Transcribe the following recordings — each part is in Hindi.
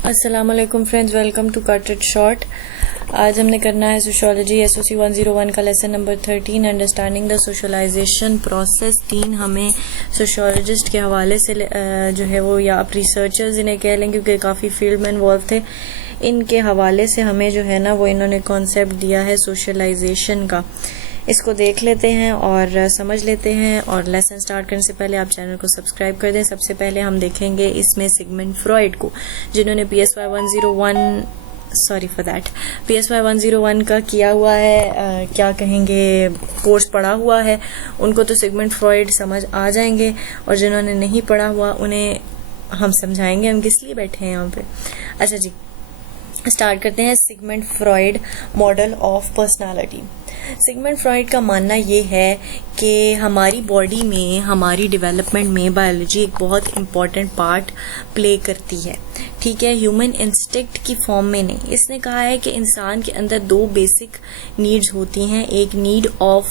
अस्सलाम वालेकुम friends, welcome to cut it short. आज हमने करना है सोशियोलॉजी एसओसी 101 का lesson number 13 understanding the socialisation process. 3 हमें सोशियोलॉजिस्ट के हवाले से जो है वो, या आप रिसर्चर्स इन्हें कह लें क्योंकि काफ़ी फील्ड में इन्वॉल्व थे, इनके हवाले से हमें जो है ना वो इन्होंने कॉन्सेप्ट दिया है सोशलाइजेशन का। इसको देख लेते हैं और समझ लेते हैं। और लेसन स्टार्ट करने से पहले आप चैनल को सब्सक्राइब कर दें। सबसे पहले हम देखेंगे इसमें सिगमंड फ्रॉइड को, जिन्होंने PSY 101 का किया हुआ है, क्या कहेंगे, कोर्स पढ़ा हुआ है, उनको तो सिगमंड फ्रॉइड समझ आ जाएंगे, और जिन्होंने नहीं पढ़ा हुआ उन्हें हम समझाएंगे। हम किस लिए बैठे हैं यहाँ पे। अच्छा जी, स्टार्ट करते हैं। Sigmund Freud model of personality. Sigmund Freud का मानना ये है कि हमारी बॉडी में, हमारी डेवलपमेंट में बायोलॉजी एक बहुत इम्पॉर्टेंट पार्ट प्ले करती है, ठीक है, ह्यूमन इंस्टिंक्ट की फॉर्म में नहीं। इसने कहा है कि इंसान के अंदर 2 बेसिक नीड्स होती हैं। एक नीड ऑफ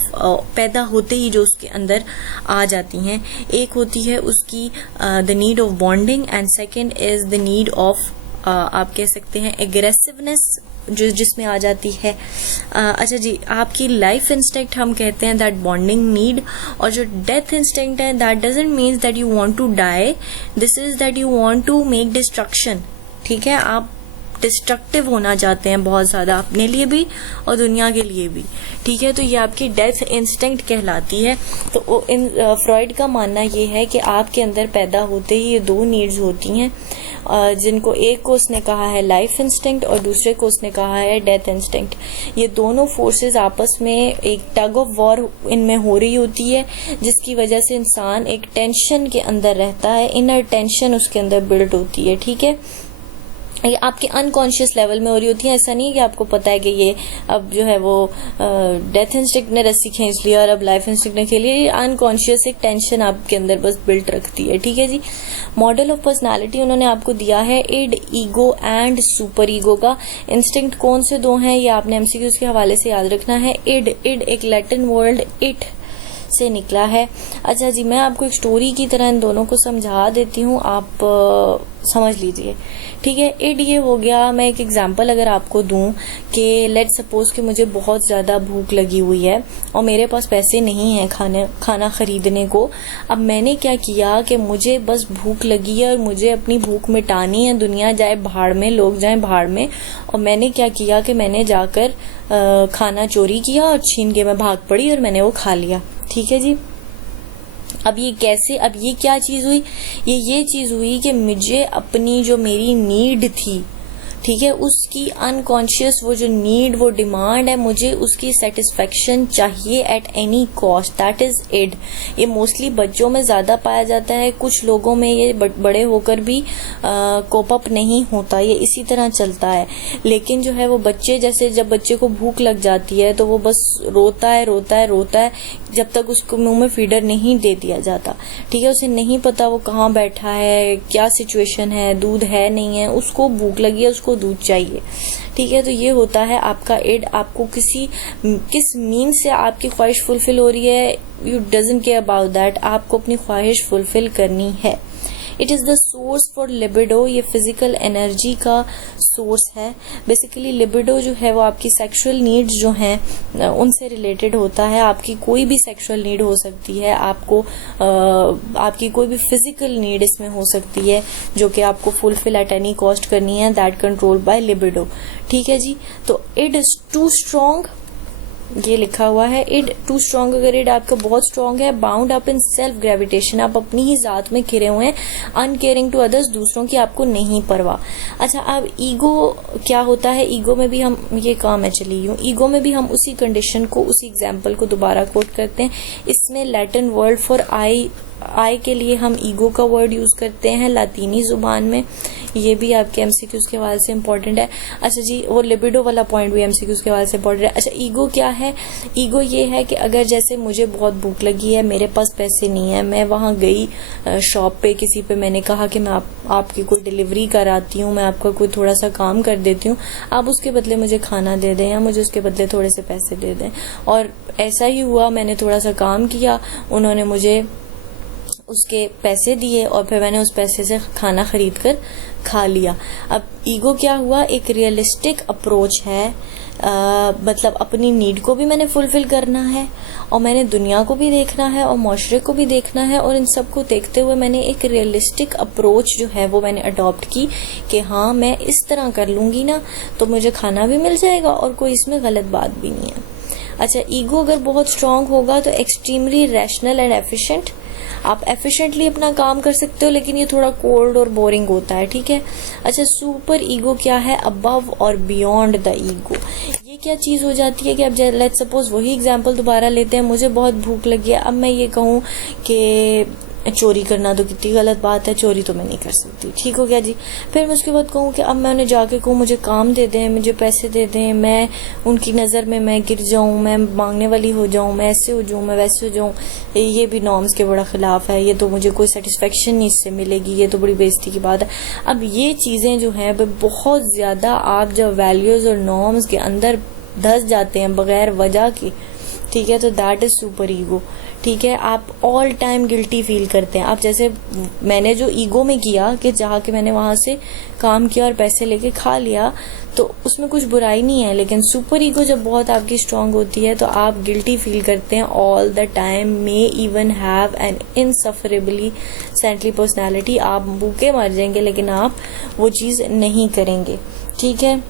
पैदा होते ही जो उसके अंदर आ जाती हैं, एक होती है उसकी the need of bonding, and second is the need of आप कह सकते हैं एग्रेसिवनेस, जो जिसमें आ जाती है। अच्छा जी, आपकी लाइफ इंस्टिंक्ट हम कहते हैं दैट बॉन्डिंग नीड, और जो डेथ इंस्टिंक्ट है that doesn't means that you want to die, this is that you want to make destruction. ठीक है, आप डिस्ट्रक्टिव होना चाहते हैं बहुत ज्यादा, अपने लिए भी और दुनिया के लिए भी, ठीक है, तो ये आपकी डेथ इंस्टिंक्ट कहलाती है। तो इन फ्रॉइड का मानना ये है कि आपके अंदर पैदा होते ही ये 2 नीड्स होती हैं, जिनको एक को उसने कहा है लाइफ इंस्टिंक्ट और दूसरे को उसने कहा है डेथ इंस्टिंक्ट। ये दोनों फोर्सेस आपस में एक टग ऑफ वॉर इनमें हो रही होती है, जिसकी वजह से इंसान एक टेंशन के अंदर रहता है, इनर टेंशन उसके अंदर बिल्ड होती है, ठीक है। ये आपके अनकॉन्शियस लेवल में हो रही होती है। ऐसा नहीं है कि आपको पता है कि ये अब जो है वो डेथ इंस्टिंक्ट ने रस्सी खींच लिया और अब लाइफ इंस्टिंक्ट ने खेली। ये अनकॉन्शियस एक टेंशन आपके अंदर बस बिल्ट रखती है, ठीक है जी। मॉडल ऑफ पर्सनालिटी उन्होंने आपको दिया है id, ego and superego का। इंस्टिंक्ट कौन से 2 हैं ये आपने MCQs के हवाले से याद रखना है। इड एक लैटिन वर्ड इट से निकला है। अच्छा जी, मैं आपको एक स्टोरी की तरह इन दोनों को समझा देती हूँ, आप समझ लीजिए, ठीक है। इड ये हो गया, मैं एक एग्जांपल अगर आपको दूं कि लेट सपोज कि मुझे बहुत ज्यादा भूख लगी हुई है और मेरे पास पैसे नहीं है खाना खरीदने को। अब मैंने क्या किया कि मुझे बस भूख लगी है और मुझे अपनी भूख मिटानी है, दुनिया जाए भाड़ में, लोग जाए भाड़ में, और मैंने क्या किया कि मैंने जाकर खाना चोरी किया और छीन के मैं भाग पड़ी और मैंने वो खा लिया, ठीक है जी। अब ये कैसे, अब ये क्या चीज हुई, ये चीज हुई कि मुझे अपनी जो मेरी नीड थी, ठीक है, उसकी अनकॉन्शियस वो जो नीड, वो डिमांड है, मुझे उसकी सेटिस्फेक्शन चाहिए at any cost, that is id. ये मोस्टली बच्चों में ज्यादा पाया जाता है, कुछ लोगों में ये बड़े होकर भी कोप अप नहीं होता, ये इसी तरह चलता है। लेकिन जो है वो बच्चे, जैसे जब बच्चे को भूख लग जाती है तो वो बस रोता है जब तक उसको मुंह में फीडर नहीं दे दिया जाता, ठीक है। उसे नहीं पता वो कहाँ बैठा है, क्या सिचुएशन है, दूध है नहीं है, उसको भूख लगी है, उसको दूध चाहिए, ठीक है। तो ये होता है आपका इड। आपको किस मीन से आपकी ख्वाहिश फुलफिल हो रही है, you doesn't care about that, आपको अपनी ख्वाहिश फुलफिल करनी है। It is the source for libido, ये फिजिकल एनर्जी का सोर्स है। बेसिकली लिबिडो जो है वो आपकी सेक्सुअल नीड्स जो हैं उनसे रिलेटेड होता है। आपकी कोई भी सेक्सुअल नीड हो सकती है, आपकी कोई भी फिजिकल नीड इसमें हो सकती है जो कि आपको फुलफिल एट एनी कॉस्ट करनी है, दैट कंट्रोल बाय लिबिडो, ठीक है जी। तो इट इज टू स्ट्रॉन्ग, ये लिखा हुआ है इड टू स्ट्रॉन्ग। अगर इड आपका बहुत स्ट्रॉन्ग है, bound up in self gravitation, आप अपनी ही जात में घिरे हुए हैं, अनकेयरिंग टू अदर्स, दूसरों की आपको नहीं परवाह। अच्छा, अब ईगो क्या होता है, ईगो में भी हम, ये काम है चली हूँ, ईगो में भी हम उसी कंडीशन को, उसी एग्जाम्पल को दोबारा कोट करते हैं। इसमें लैटिन वर्ड फॉर आई के लिए हम ईगो का वर्ड यूज करते हैं लातीनी जुबान में, ये भी आपके MCQs के हवाले से इम्पोर्टेंट है। अच्छा जी, वो लिबिडो वाला पॉइंट भी MCQs के हवाले से इम्पोर्टेंट है। अच्छा, ईगो क्या है, ईगो ये है कि अगर जैसे मुझे बहुत भूख लगी है, मेरे पास पैसे नहीं है, मैं वहां गई शॉप पे, किसी पे मैंने कहा कि मैं आपकी कोई डिलीवरी कराती हूँ, मैं आपका कोई थोड़ा सा काम कर देती हूँ, आप उसके बदले मुझे खाना दे दें या मुझे उसके बदले थोड़े से पैसे दे दें। और ऐसा ही हुआ, मैंने थोड़ा सा काम किया, उन्होंने मुझे उसके पैसे दिए और फिर मैंने उस पैसे से खाना खरीद कर खा लिया। अब ईगो क्या हुआ, एक रियलिस्टिक अप्रोच है, मतलब अपनी नीड को भी मैंने फुलफिल करना है और मैंने दुनिया को भी देखना है और माशरे को भी देखना है, और इन सब को देखते हुए मैंने एक रियलिस्टिक अप्रोच जो है वो मैंने अडॉप्ट की कि हाँ मैं इस तरह कर लूंगी ना तो मुझे खाना भी मिल जाएगा और कोई इसमें गलत बात भी नहीं है। अच्छा, ईगो अगर बहुत स्ट्रांग होगा तो एक्सट्रीमली रैशनल एंड एफिशिएंट, आप एफिशिएंटली अपना काम कर सकते हो, लेकिन ये थोड़ा कोल्ड और बोरिंग होता है, ठीक है। अच्छा, सुपर ईगो क्या है, अबव और बियॉन्ड द ईगो। ये क्या चीज हो जाती है कि अब लेट्स सपोज वही एग्जांपल दोबारा लेते हैं, मुझे बहुत भूख लगी है, अब मैं ये कहूँ कि चोरी करना तो कितनी गलत बात है, चोरी तो मैं नहीं कर सकती, ठीक हो गया जी। फिर मैं उसके बाद कहूँ कि अब मैं उन्हें जाके कहूँ मुझे काम दे दें, मुझे पैसे दे दें, मैं उनकी नज़र में मैं गिर जाऊँ, मैं मांगने वाली हो जाऊँ, मैं ऐसे हो जाऊँ, मैं वैसे हो जाऊँ, ये भी नॉर्म्स के बड़ा खिलाफ है, ये तो मुझे कोई सेटिस्फेक्शन नहीं इससे मिलेगी, ये तो बड़ी बेइज्जती की बात है। अब ये चीज़ें जो हैं बहुत ज़्यादा आप जब वैल्यूज़ और नॉर्म्स के अंदर धस जाते हैं बगैर वजह के, ठीक है, तो दैट इज सुपर ईगो, ठीक है। आप ऑल टाइम गिल्टी फील करते हैं। आप जैसे मैंने जो ईगो में किया कि जहाँ के मैंने वहां से काम किया और पैसे लेके खा लिया, तो उसमें कुछ बुराई नहीं है, लेकिन सुपर ईगो जब बहुत आपकी स्ट्रांग होती है तो आप गिल्टी फील करते हैं all the time, may even have an insufferably saintly personality. आप भूखे मर जाएंगे लेकिन आप वो चीज नहीं करेंगे, ठीक है।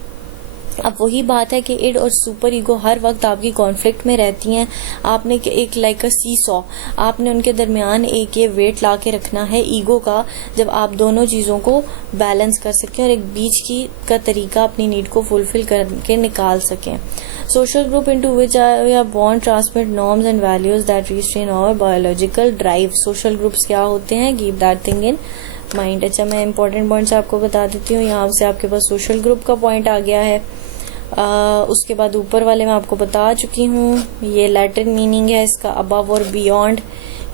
अब वही बात है कि इड और सुपर ईगो हर वक्त आपकी कॉन्फ्लिक्ट में रहती हैं। आपने एक लाइक अ सी सॉ, आपने उनके दरमियान एक ये वेट ला के रखना है ईगो का, जब आप दोनों चीज़ों को बैलेंस कर सकें और एक बीच की का तरीका अपनी नीड को फुलफिल करके निकाल सकें। Social group into which we are born transmit norms and values that restrain our biological drive. Social groups क्या होते हैं, keep that thing in mind. अच्छा, मैं इंपॉर्टेंट पॉइंट्स आपको बता देती हूँ। यहाँ से आपके पास सोशल ग्रुप का पॉइंट आ गया है। उसके बाद ऊपर वाले मैं आपको बता चुकी हूँ, ये लैटिन मीनिंग है इसका अबव और बियॉन्ड,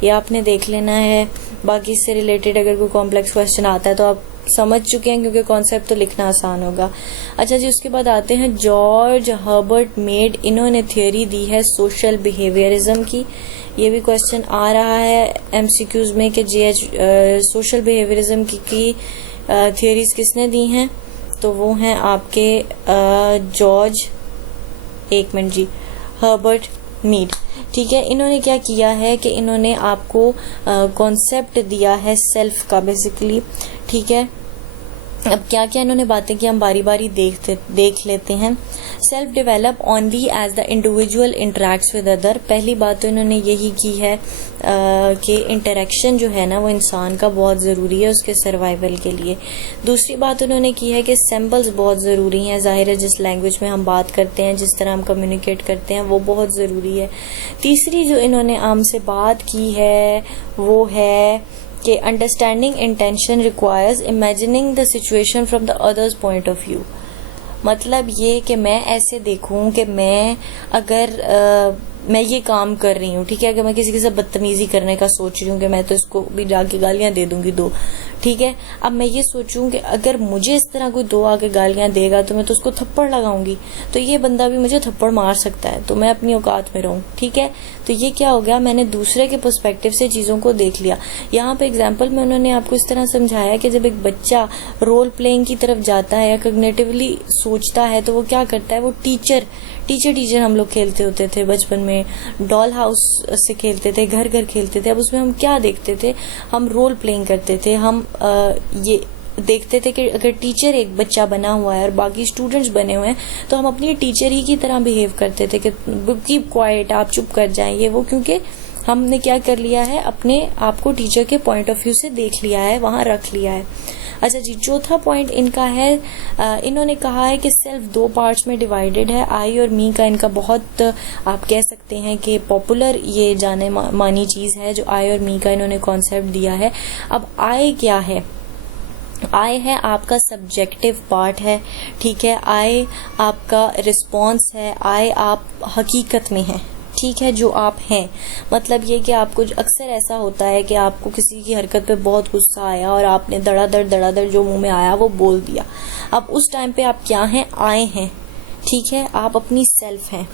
ये आपने देख लेना है। बाकी इससे रिलेटेड अगर कोई कॉम्प्लेक्स क्वेश्चन आता है तो आप समझ चुके हैं क्योंकि कॉन्सेप्ट तो लिखना आसान होगा। अच्छा जी, उसके बाद आते हैं जॉर्ज हर्बर्ट मेड, इन्होंने थियोरी दी है सोशल बिहेवियरिज्म की। ये भी क्वेश्चन आ रहा है एमसीक्यूज में कि सोशल बिहेवियरिज्म की थियोरीज किसने दी हैं, तो वो हैं आपके जॉर्ज, एक मिनट जी, हर्बर्ट मीड, ठीक है। इन्होंने क्या किया है कि इन्होंने आपको कॉन्सेप्ट दिया है सेल्फ का बेसिकली, ठीक है। अब क्या क्या इन्होंने बातें की हम बारी बारी देख लेते हैं। Self develop only as the individual interacts with other. पहली बात तो इन्होंने यही की है कि इंटरेक्शन जो है ना वो इंसान का बहुत ज़रूरी है उसके सर्वाइवल के लिए। दूसरी बात उन्होंने की है कि सिंबल्स बहुत ज़रूरी हैं, ज़ाहिर है जिस लैंग्वेज में हम बात करते हैं, जिस तरह हम कम्युनिकेट करते हैं वो बहुत ज़रूरी है। तीसरी जो इन्होंने आम से बात की है वो है कि understanding intention requires imagining the situation from the others point of view. मतलब ये कि मैं ऐसे देखूं कि मैं अगर मैं ये काम कर रही हूँ, ठीक है, अगर मैं किसी के साथ बदतमीजी करने का सोच रही हूँ कि मैं तो इसको भी जाके गालियां दे दूंगी दो, ठीक है। अब मैं ये सोचूं कि अगर मुझे इस तरह कोई दो आके गालियां देगा तो मैं तो उसको थप्पड़ लगाऊंगी, तो ये बंदा भी मुझे थप्पड़ मार सकता है, तो मैं अपनी औकात में रहूं, ठीक है। तो ये क्या हो गया, मैंने दूसरे के पर्सपेक्टिव से चीजों को देख लिया। यहाँ पे एग्जाम्पल में उन्होंने आपको इस तरह समझाया कि जब एक बच्चा रोल प्लेइंग की तरफ जाता है या कॉग्निटिवली सोचता है तो वो क्या करता है, वो टीचर हम लोग खेलते होते थे बचपन में, डॉल हाउस से खेलते थे, घर घर खेलते थे। अब उसमें हम क्या देखते थे, हम रोल प्लेइंग करते थे, हम ये देखते थे कि अगर टीचर एक बच्चा बना हुआ है और बाकी स्टूडेंट्स बने हुए हैं तो हम अपनी टीचर ही की तरह बिहेव करते थे कि कीप क्वाइट, आप चुप कर जाएं, ये वो, क्योंकि हमने क्या कर लिया है, अपने आप को टीचर के पॉइंट ऑफ व्यू से देख लिया है, वहां रख लिया है। अच्छा जी, चौथा पॉइंट इनका है, इन्होंने कहा है कि सेल्फ दो पार्ट्स में डिवाइडेड है। आई और मी का इनका बहुत आप कह सकते हैं कि पॉपुलर ये जाने मानी चीज है, जो आई और मी का इन्होंने कॉन्सेप्ट दिया है। अब आई क्या है, आई है आपका सब्जेक्टिव पार्ट है, ठीक है। आई आपका रिस्पॉन्स है, आई आप हकीकत में है, ठीक है, जो आप हैं। मतलब ये कि आपको अक्सर ऐसा होता है कि आपको किसी की हरकत पे बहुत गुस्सा आया और आपने धड़ाधड़ जो मुंह में आया वो बोल दिया। अब उस टाइम पे आप क्या हैं, आए हैं, ठीक है, आप अपनी सेल्फ हैं।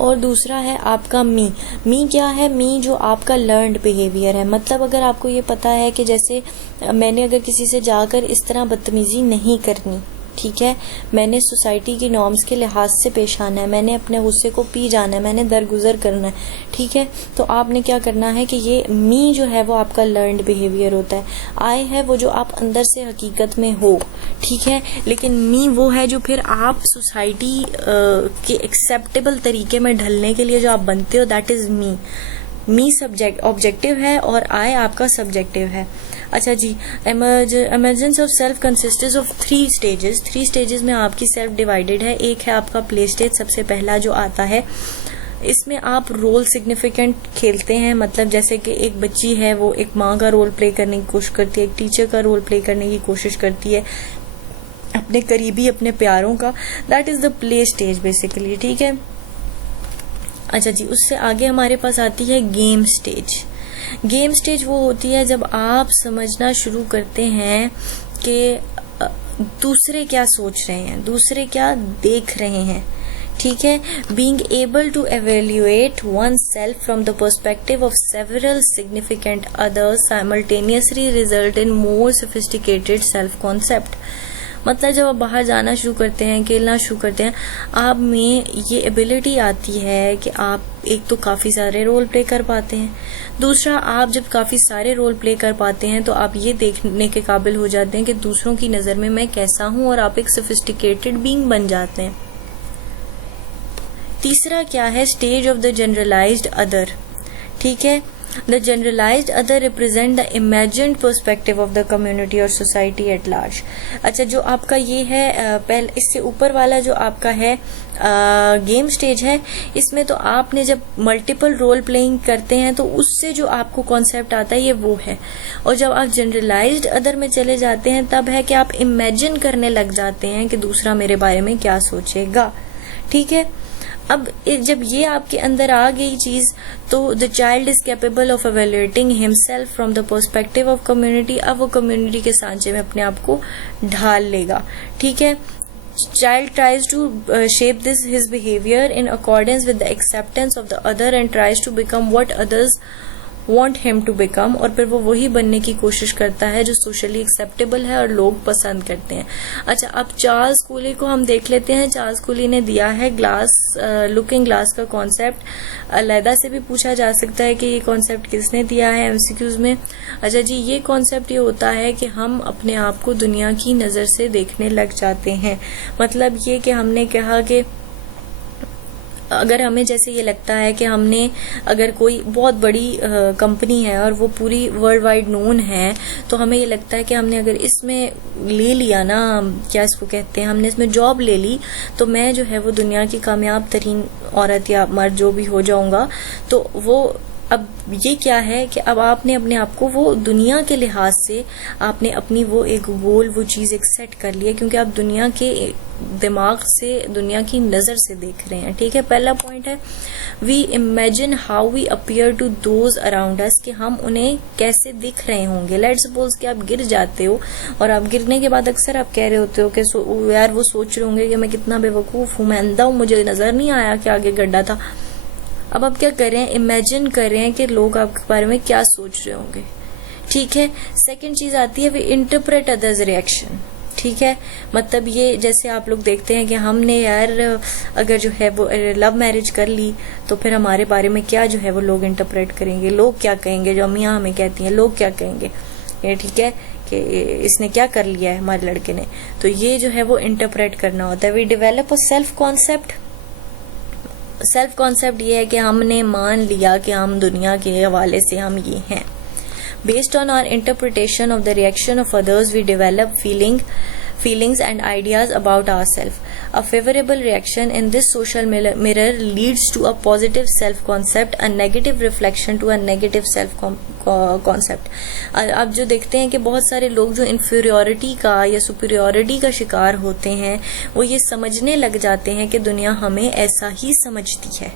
और दूसरा है आपका मी। मी क्या है? मी जो आपका लर्नड बिहेवियर है। मतलब अगर आपको ये पता है कि जैसे मैंने अगर किसी से जाकर इस तरह बदतमीजी नहीं करनी, ठीक है, मैंने सोसाइटी की नॉर्म्स के लिहाज से पेश आना है, मैंने अपने गुस्से को पी जाना है, मैंने दरगुजर करना है, ठीक है, तो आपने क्या करना है कि ये मी जो है वो आपका लर्नड बिहेवियर होता है। आई है वो जो आप अंदर से हकीकत में हो, ठीक है, लेकिन मी वो है जो फिर आप सोसाइटी के एक्सेप्टेबल तरीके में ढलने के लिए जो आप बनते हो, that is me. Me subject objective है और आई आपका सब्जेक्टिव है। अच्छा जी, emergence of self consistence of 3 stages. 3 stages में आपकी सेल्फ डिवाइडेड है। एक है आपका प्ले स्टेज, सबसे पहला जो आता है, इसमें आप रोल सिग्निफिकेंट खेलते हैं। मतलब जैसे कि एक बच्ची है वो एक माँ का रोल प्ले करने की कोशिश करती है, एक टीचर का रोल प्ले करने की कोशिश करती है, अपने करीबी अपने प्यारों का। That is the play stage basically, ठीक है। अच्छा जी, उससे आगे हमारे पास आती है गेम स्टेज। गेम स्टेज वो होती है जब आप समझना शुरू करते हैं कि दूसरे क्या सोच रहे हैं, दूसरे क्या देख रहे हैं, ठीक है। Being able to evaluate oneself from the perspective of several significant others simultaneously result in more sophisticated self concept. मतलब जब आप बाहर जाना शुरू करते हैं, खेलना शुरू करते हैं, आप में ये एबिलिटी आती है कि आप एक तो काफ़ी सारे रोल प्ले कर पाते हैं, दूसरा आप जब काफ़ी सारे रोल प्ले कर पाते हैं तो आप ये देखने के काबिल हो जाते हैं कि दूसरों की नज़र में मैं कैसा हूं, और आप एक सोफिस्टिकेटेड बीइंग बन जाते हैं। तीसरा क्या है? Stage of the generalised other, ठीक है। The generalized other represent the imagined perspective of the community or society at large। अच्छा, जो आपका ये है पहले इससे ऊपर वाला जो आपका है गेम स्टेज है, इसमें तो आपने जब मल्टीपल रोल प्लेइंग करते हैं तो उससे जो आपको कॉन्सेप्ट आता है ये वो है। और जब आप जनरलाइज्ड अदर में चले जाते हैं तब है कि आप इमेजिन करने लग जाते हैं कि दूसरा मेरे बारे में क्या सोचेगा, ठीक है। अब जब ये आपके अंदर आ गई चीज, तो the child is capable of evaluating himself from the perspective of community. अब वो कम्युनिटी के सांचे में अपने आप को ढाल लेगा, ठीक है। Child tries to shape his behavior in accordance with the acceptance of the other and tries to become what others want him to become। और फिर वो वही बनने की कोशिश करता है जो सोशली एक्सेप्टेबल है और लोग पसंद करते हैं। अच्छा, अब चार्ल्स कूली को हम देख लेते हैं। चार्ल्स कूली ने दिया है लुकिंग ग्लास का कॉन्सेप्ट। अलहदा से भी पूछा जा सकता है कि ये कॉन्सेप्ट किसने दिया है एमसीक्यूज में। अच्छा जी, ये कॉन्सेप्ट ये होता है कि हम अपने आप को दुनिया की नज़र से देखने लग जाते हैं। मतलब ये कि हमने कहा कि अगर हमें जैसे ये लगता है कि हमने अगर कोई बहुत बड़ी कंपनी है और वो पूरी वर्ल्ड वाइड नोन है, तो हमें ये लगता है कि हमने अगर इसमें ले लिया ना, क्या इसको कहते हैं, हमने इसमें जॉब ले ली, तो मैं जो है वो दुनिया की कामयाब तरीन औरत या मर्द जो भी हो जाऊंगा। तो वो अब ये क्या है कि अब आपने अपने आप को वो दुनिया के लिहाज से आपने अपनी वो एक गोल वो चीज एक सेट कर लिया, क्योंकि आप दुनिया के दिमाग से दुनिया की नजर से देख रहे हैं, ठीक है। पहला पॉइंट है we imagine how we appear to those around us, कि हम उन्हें कैसे दिख रहे होंगे। लेट सपोज कि आप गिर जाते हो और आप गिरने के बाद अक्सर आप कह रहे होते हो कि यार वो सोच रहे होंगे कि मैं कितना बेवकूफ हूं, मैं अंधा हूं, मुझे नजर नहीं आया कि आगे गड्ढा था। अब आप क्या कर रहे हैं? इमेजिन कर रहे हैं कि लोग आपके बारे में क्या सोच रहे होंगे, ठीक है। सेकंड चीज आती है वी इंटरप्रेट अदर्स रिएक्शन, ठीक है। मतलब ये जैसे आप लोग देखते हैं कि हमने यार अगर जो है वो लव मैरिज कर ली तो फिर हमारे बारे में क्या जो है वो लोग इंटरप्रेट करेंगे, लोग क्या कहेंगे, जो अम्मियां हमें कहती हैं लोग क्या कहेंगे, ये ठीक है कि इसने क्या कर लिया है हमारे लड़के ने। तो ये जो है वो इंटरप्रेट करना होता है। We develop a self concept. Self concept ये है कि हमने मान लिया कि हम दुनिया के हवाले से हम ये हैं। Based on our interpretation of the reaction of others we develop feelings and ideas about ourselves. A favorable reaction in this social mirror leads to a positive self-concept, a negative reflection to a negative self-concept. अब जो देखते हैं कि बहुत सारे लोग जो इन्फीरियोरिटी का या सुपीरियोरिटी का शिकार होते हैं, वो ये समझने लग जाते हैं कि दुनिया हमें ऐसा ही समझती है,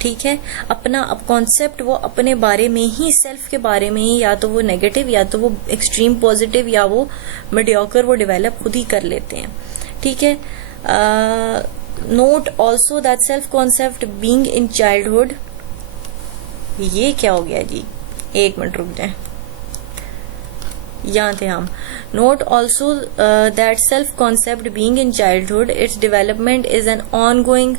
ठीक है। अपना अब कॉन्सेप्ट वो अपने बारे में ही, सेल्फ के बारे में ही, या तो वो नेगेटिव या तो वो एक्सट्रीम पॉजिटिव या वो मीडियोकर, वो डेवलप खुद ही कर लेते हैं, ठीक है। Note also that self concept being in childhood, ये क्या हो गया जी, एक मिनट रुक जाए, यहाँ थे हम. Note also that self concept being in childhood, its development is an on going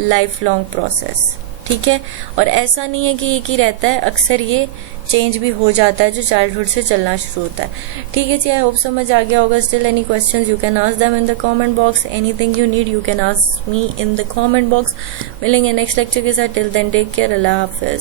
life long process. ठीक है, और ऐसा नहीं है कि एक ही रहता है, अक्सर ये चेंज भी हो जाता है जो चाइल्डहुड से चलना शुरू होता है. ठीक है जी, आई होप समझ आ गया होगा. Still any questions you can ask them in the comment box. Anything you need you can ask me in the comment box. मिलेंगे नेक्स्ट लेक्चर के साथ. Till then take care. अल्लाह हाफिज.